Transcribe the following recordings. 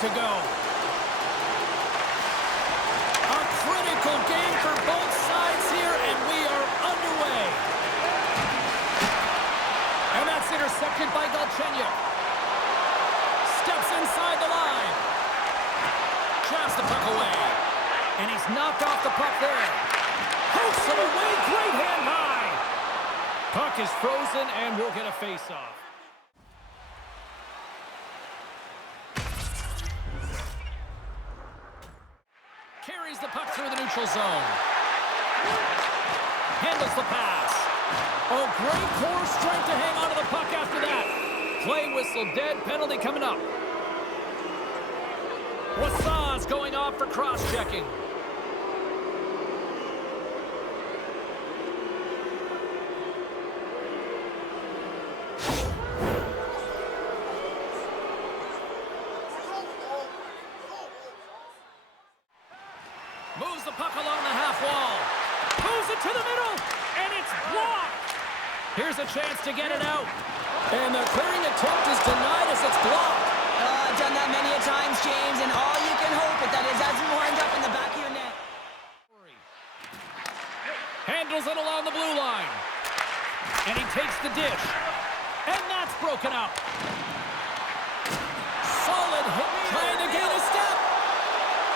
to go. A critical game for both sides here, and we are underway. And that's intercepted by Galchenyuk. Steps inside the line. Jabs the puck away. And he's knocked off the puck there. Hooks it away, great hand high. Puck is frozen, and we'll get a face-off. Carries the puck through the neutral zone. Handles the pass. Oh, great core strength to hang onto the puck after that. Play whistle dead, penalty coming up. Wassaz going off for cross-checking. Moves the puck along the half wall. Moves it to the middle, and it's blocked. Here's a chance to get it out. And the clearing attempt is denied as it's blocked. I've done that many a times, James, and all you can hope is that it doesn't wind up in the back of your net. Handles it along the blue line. And he takes the dish. And that's broken up. Solid hit, trying to gain a step.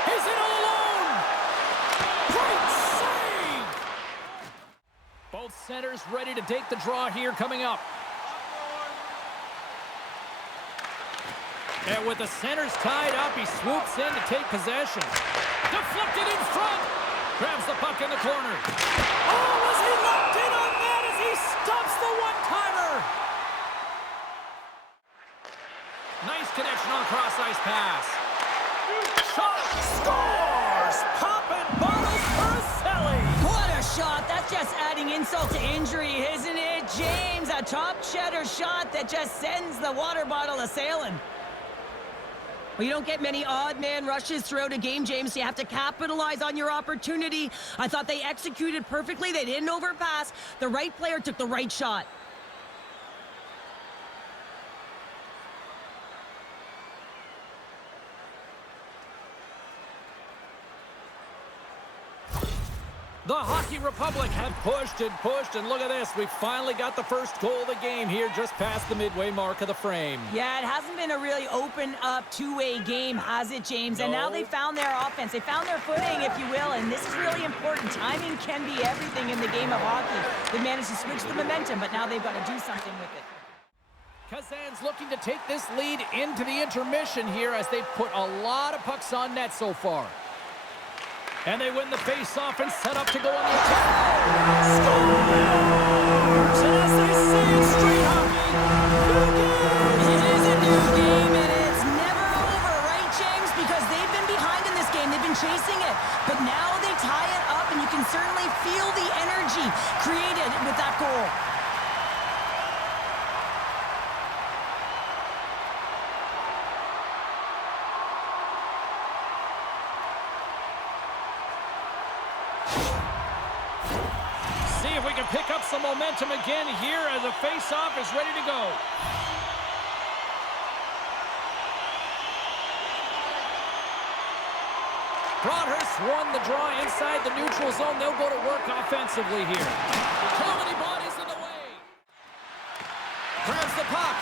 He's in all alone. Great save! Both centers ready to take the draw here coming up. And with the centers tied up, he swoops in to take possession. Deflected in front. Grabs the puck in the corner. Oh, was he locked in on that as he stops the one-timer? Nice connection on cross-ice pass. Shot, scores! Poppin' bottles for a Selly. What a shot. That's just adding insult to injury, isn't it, James? A top cheddar shot that just sends the water bottle a-sailing. Well, you don't get many odd man rushes throughout a game, James, so you have to capitalize on your opportunity. I thought they executed perfectly. They didn't overpass. The right player took the right shot. The Hockey Republic have pushed, and look at this. We finally got the first goal of the game here just past the midway mark of the frame. Yeah, it hasn't been a really open-up two-way game, has it, James? No. And now they found their offense. They found their footing, if you will, and this is really important. Timing can be everything in the game of hockey. They managed to switch the momentum, but now they've got to do something with it. Kazan's looking to take this lead into the intermission here as they've put a lot of pucks on net so far. And they win the face-off and set up to go on the attack. Scores! And as they say in straight hockey, it is a new game, and it's never over, right, James? Because they've been behind in this game. They've been chasing it. But now they tie it up, and you can certainly feel the energy created with that goal. See if we can pick up some momentum again here as the face-off is ready to go. Broadhurst won the draw inside the neutral zone. They'll go to work offensively here. Too many bodies in the way. Grabs the puck.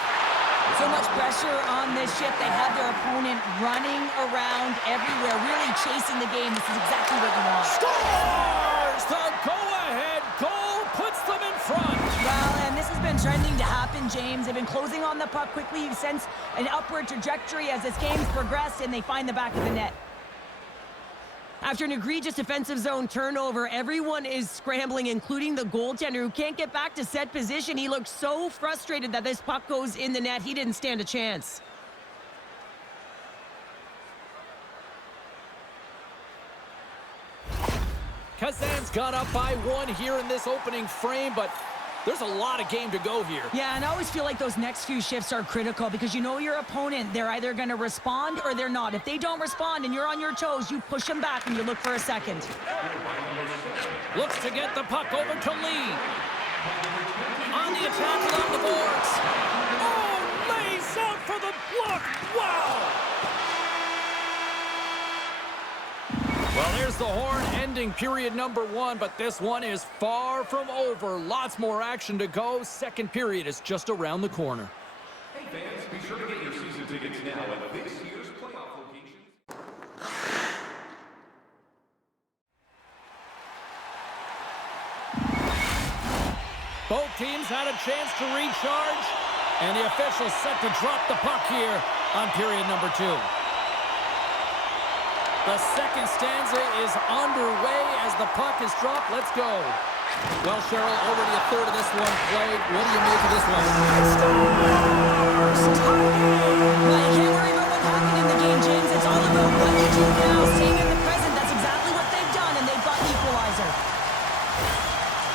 So much pressure on this shift. They have their opponent running around everywhere, really chasing the game. This is exactly what you want. Scores! The go-ahead goal puts them in front. Well, and this has been trending to happen, James. They've been closing on the puck quickly. You sense an upward trajectory as this game's progressed, and they find the back of the net. After an egregious defensive zone turnover, everyone is scrambling, including the goaltender, who can't get back to set position. He looked so frustrated that this puck goes in the net. He didn't stand a chance. Kazan's got up by one here in this opening frame, but there's a lot of game to go here. Yeah, and I always feel like those next few shifts are critical because you know your opponent, they're either going to respond or they're not. If they don't respond and you're on your toes, you push them back and you look for a second. Looks to get the puck over to Lee. On the attack along the boards. Oh, lays out for the block. Wow! the horn, ending period number 1, but this one is far from over. Lots more action to go. Second period is just around the corner. Hey fans, be sure to get your season tickets now at this year's playoff locations. Both teams had a chance to recharge, and the officials set to drop the puck here on period number 2. The second stanza is underway as the puck is dropped. Let's go. Well, Cheryl, already a third of this one played. What do you make of this one? Well, you can't worry about what happened in the game, James. It's all about what you do now, staying in the present. That's exactly what they've done, and they've got the equalizer.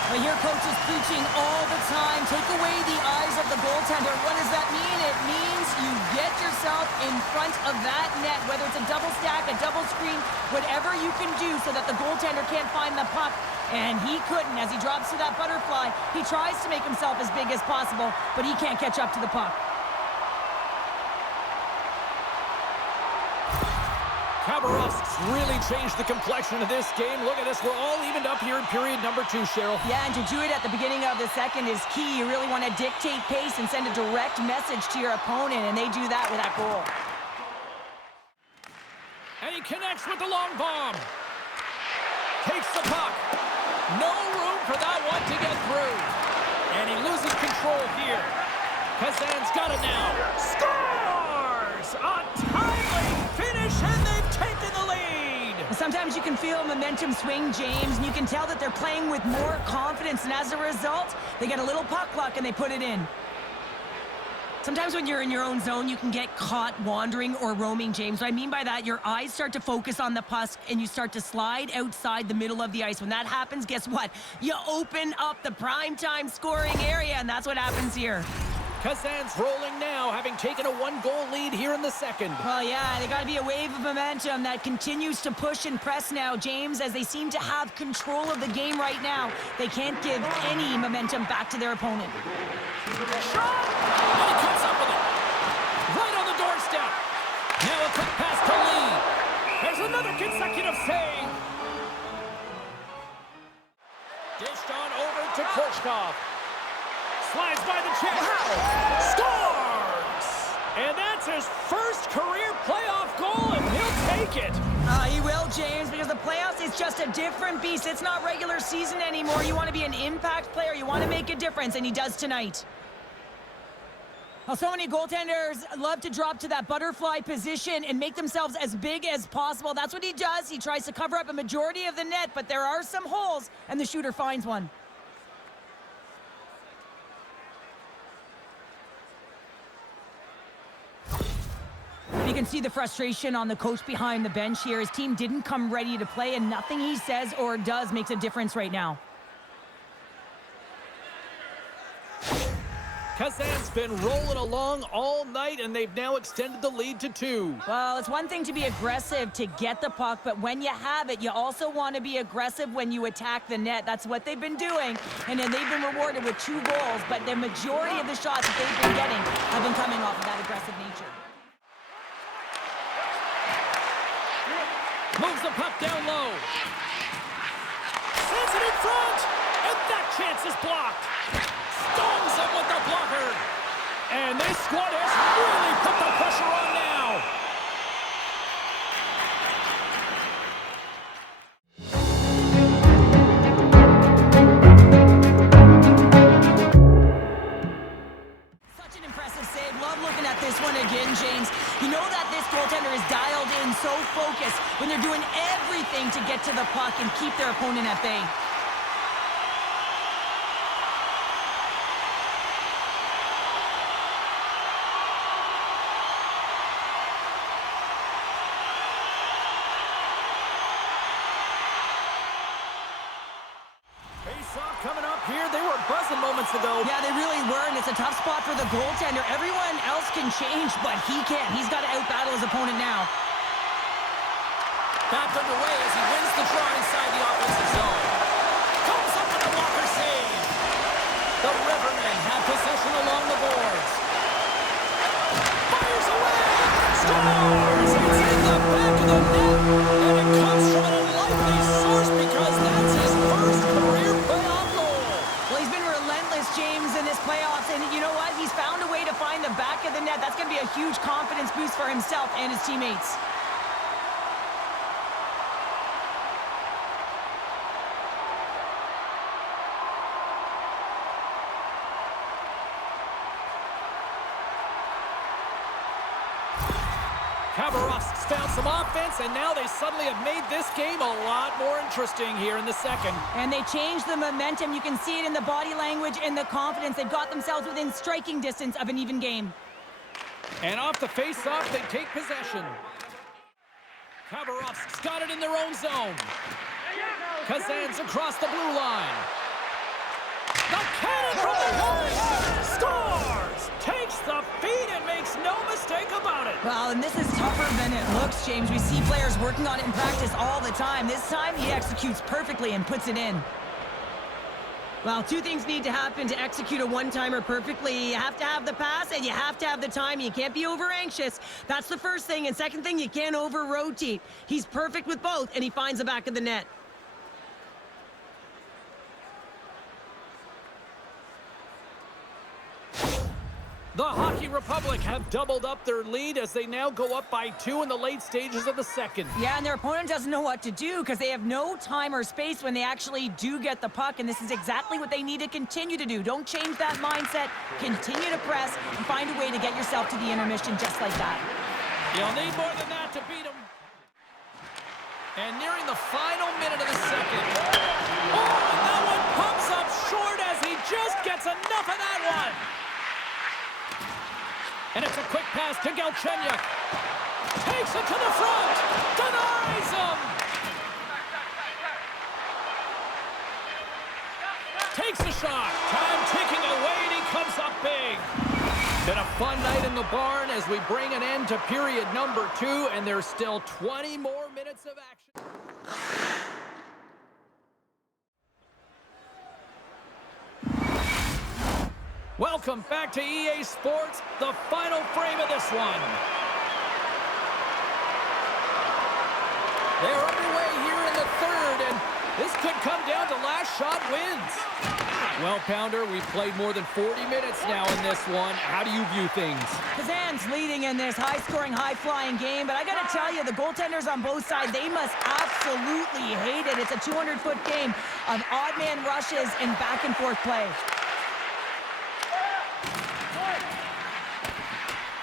But your coach is preaching all the time. Take away the eyes of the goaltender. What does that mean? It means you get yourself in front of that net, whether it's a double stack, a double screen, whatever you can do so that the goaltender can't find the puck. And he couldn't. As he drops to that butterfly, he tries to make himself as big as possible, but he can't catch up to the puck. Khabarovsk's really changed the complexion of this game. Look at this. We're all evened up here in period number 2, Cheryl. Yeah, and to do it at the beginning of the second is key. You really want to dictate pace and send a direct message to your opponent, and they do that with that goal. And he connects with the long bomb. Takes the puck. No room for that one to get through. And he loses control here. Kazan's got it now. Scores! A timely finish, and they've taken the lead. Sometimes you can feel momentum swing, James, and you can tell that they're playing with more confidence, and as a result, they get a little puck luck and they put it in. Sometimes when you're in your own zone, you can get caught wandering or roaming, James. What I mean by that, your eyes start to focus on the puck and you start to slide outside the middle of the ice. When that happens, guess what? You open up the primetime scoring area, and that's what happens here. Kazan's rolling now, having taken a 1-goal lead here in the second. Well, yeah, they got to be a wave of momentum that continues to push and press now, James, as they seem to have control of the game right now. They can't give any momentum back to their opponent. Shot! And he cuts up with it. Right on the doorstep. Now a quick pass to Lee. There's another consecutive save. Dished on over to Korshkov. Slides by the chest. Wow. Scores! And that's his first career playoff goal, and he'll take it. He will, James, because the playoffs is just a different beast. It's not regular season anymore. You want to be an impact player. You want to make a difference, and he does tonight. Well, so many goaltenders love to drop to that butterfly position and make themselves as big as possible. That's what he does. He tries to cover up a majority of the net, but there are some holes, and the shooter finds one. You can see the frustration on the coach behind the bench here. His team didn't come ready to play, and nothing he says or does makes a difference right now. Kazan's been rolling along all night, and they've now extended the lead to 2. Well, it's one thing to be aggressive to get the puck, but when you have it, you also want to be aggressive when you attack the net. That's what they've been doing, and then they've been rewarded with 2 goals, but the majority of the shots that they've been getting have been coming off of that aggressive nature. Moves the puck down low. Sends it in front, and that chance is blocked. Stones him with the blocker. And this squad has really put the pressure on now. Such an impressive save. Love looking at this one again, James. You know that this goaltender is dialed in, so focused when they're doing everything to get to the puck and keep their opponent at bay. Face-off coming up here. They were buzzing moments ago. Yeah, they really were, and it's a tough spot for the goaltender. Everyone else can change, but he can't. He's got to out-battle his opponent now. Back underway as he wins the draw inside the offensive zone. Comes up with a blocker save. The Rivermen have possession along the boards. Fires away. Scores! It's in the back of the net, and it comes from an unlikely relentless, James, in this playoffs. And you know what? He's found a way to find the back of the net. That's going to be a huge confidence boost for himself and his teammates. Khabarovsk's found some offense, and now they suddenly have made this game a lot more interesting here in the second. And they changed the momentum. You can see it in the body language and the confidence. They've got themselves within striking distance of an even game. And off the face-off, they take possession. Khabarovsk's got it in their own zone. Kazan's across the blue line. The cannon from the point! Scores! Takes the feed and makes no mistake about it. Well, and this is tougher than it looks, James. We see players working on it in practice all the time. This time, he executes perfectly and puts it in. Well, two things need to happen to execute a one-timer perfectly. You have to have the pass, and you have to have the time. You can't be over-anxious. That's the first thing. And second thing, you can't over-rotate. He's perfect with both, and he finds the back of the net. The Hockey Republic have doubled up their lead as they now go up by 2 in the late stages of the second. Yeah, and their opponent doesn't know what to do because they have no time or space when they actually do get the puck, and this is exactly what they need to continue to do. Don't change that mindset. Continue to press and find a way to get yourself to the intermission just like that. You'll need more than that to beat them. And nearing the final minute of the second. Oh, and that one pumps up short as he just gets enough of that one. And it's a quick pass to Galchenyuk. Takes it to the front. Denies him. Takes a shot. Time ticking away, and he comes up big. Been a fun night in the barn as we bring an end to period number 2, and there's still 20 more minutes of action. Welcome back to EA Sports, the final frame of this one. They're underway here in the third, and this could come down to last shot wins. Well, Pounder, we've played more than 40 minutes now in this one. How do you view things? Kazan's leading in this high-scoring, high-flying game, but I got to tell you, the goaltenders on both sides, they must absolutely hate it. It's a 200-foot game of odd-man rushes and back-and-forth play.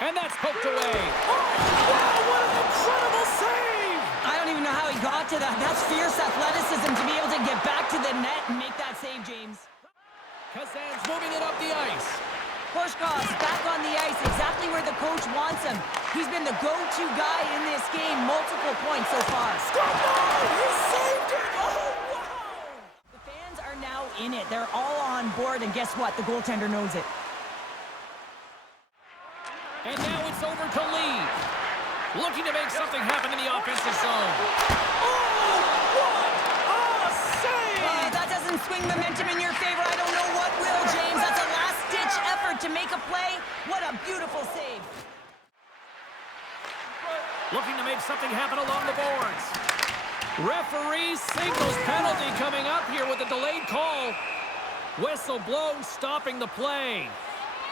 And that's poked away. Oh, wow, what an incredible save! I don't even know how he got to that. That's fierce athleticism to be able to get back to the net and make that save, James. Kazan's moving it up the ice. Pushkov's back on the ice, exactly where the coach wants him. He's been the go-to guy in this game, multiple points so far. He saved it! Oh, wow! The fans are now in it. They're all on board, and guess what? The goaltender knows it. And now it's over to Lee. Looking to make something happen in the offensive zone. Oh, what a save! That doesn't swing momentum in your favor. I don't know what will, James. That's a last-ditch effort to make a play. What a beautiful save. Looking to make something happen along the boards. Referee signals penalty coming up here with a delayed call. Whistle blown, stopping the play.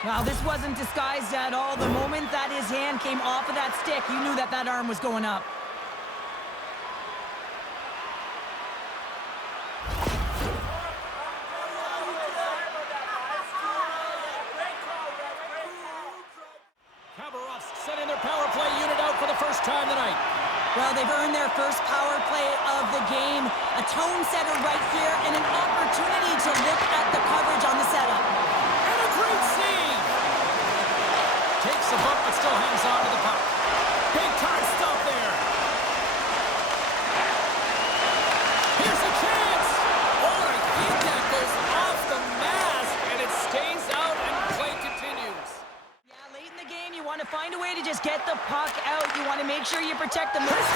Well, this wasn't disguised at all. The moment that his hand came off of that stick, you knew that that arm was going up. Khabarovsk sending their power play unit out for the first time tonight. Well, they've earned their first power play of the game. A tone setter right here and an opportunity to look at the coverage on the setup. And a great save! Takes a bump but still hangs on to the puck. Big time stop there. Here's a chance! Oh, I think that goes off the mask and it stays out and play continues. Yeah, late in the game, you want to find a way to just get the puck out. You want to make sure you protect the most.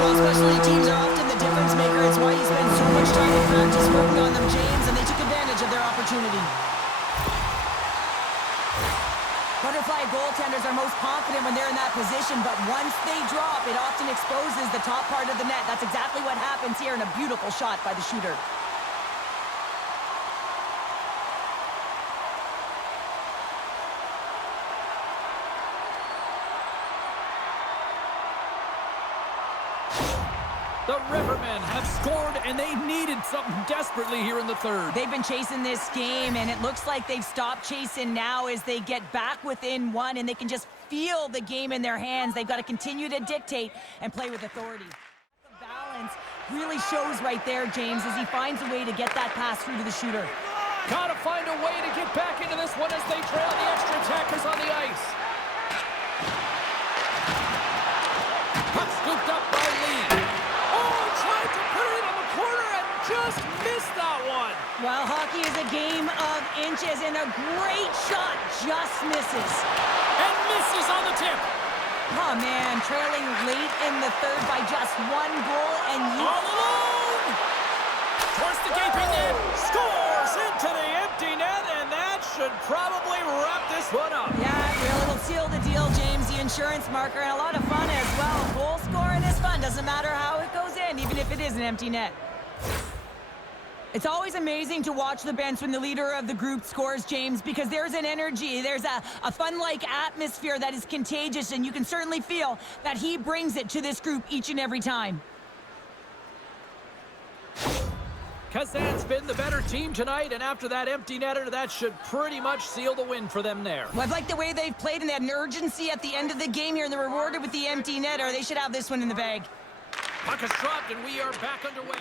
Well, specialty teams are often the difference maker. It's why you spend so much time in practice working on them, James, and they took advantage of their opportunity. Butterfly goaltenders are most confident when they're in that position, but once they drop, it often exposes the top part of the net. That's exactly what happens here, and a beautiful shot by the shooter. The Rivermen have scored, and they needed something desperately here in the third. They've been chasing this game, and it looks like they've stopped chasing now as they get back within one, and they can just feel the game in their hands. They've got to continue to dictate and play with authority. The balance really shows right there, James, as he finds a way to get that pass through to the shooter. Gotta find a way to get back into this one as they trail the extra attackers on the ice. Puck scooped up by Lee. Oh, tried to put it in the corner and just missed that one. Well, hockey is a game of inches, and a great shot just misses. And misses on the tip. Oh, man, trailing late in the third by just one goal, and All alone! Towards the gaping net. Scores into the empty net, and that should probably wrap this one up. yeah, really will seal the deal, James. The insurance marker, and a lot of fun as well. Goal scoring is fun. Doesn't matter how it goes in, even if it is an empty net. It's always amazing to watch the bench when the leader of the group scores, James, because there's an energy, there's a fun-like atmosphere that is contagious, and you can certainly feel that he brings it to this group each and every time. Kazan's been the better team tonight, and after that empty netter, that should pretty much seal the win for them there. Well, I've liked the way they've played, and they had an urgency at the end of the game here, and they're rewarded with the empty netter. They should have this one in the bag. Puck is dropped, and we are back underway.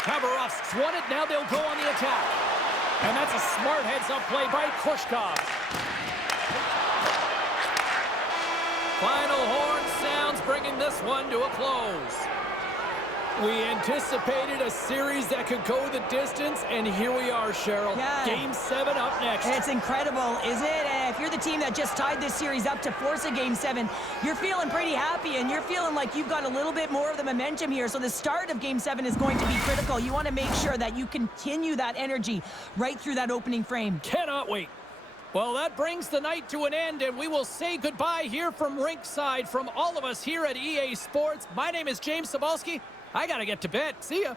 Khabarovsk's won it. Now they'll go on the attack. And that's a smart heads-up play by Korshkov. Final horn sounds, bringing this one to a close. We anticipated a series that could go the distance, and here we are, Cheryl. Yeah. Game 7 up next. It's incredible, isn't it? And if you're the team that just tied this series up to force a Game 7, you're feeling pretty happy, and you're feeling like you've got a little bit more of the momentum here. So the start of Game 7 is going to be critical. You want to make sure that you continue that energy right through that opening frame. Cannot wait. Well, that brings the night to an end, and we will say goodbye here from Rinkside. From all of us here at EA Sports, my name is James Cebulski. I got to get to bed. See ya.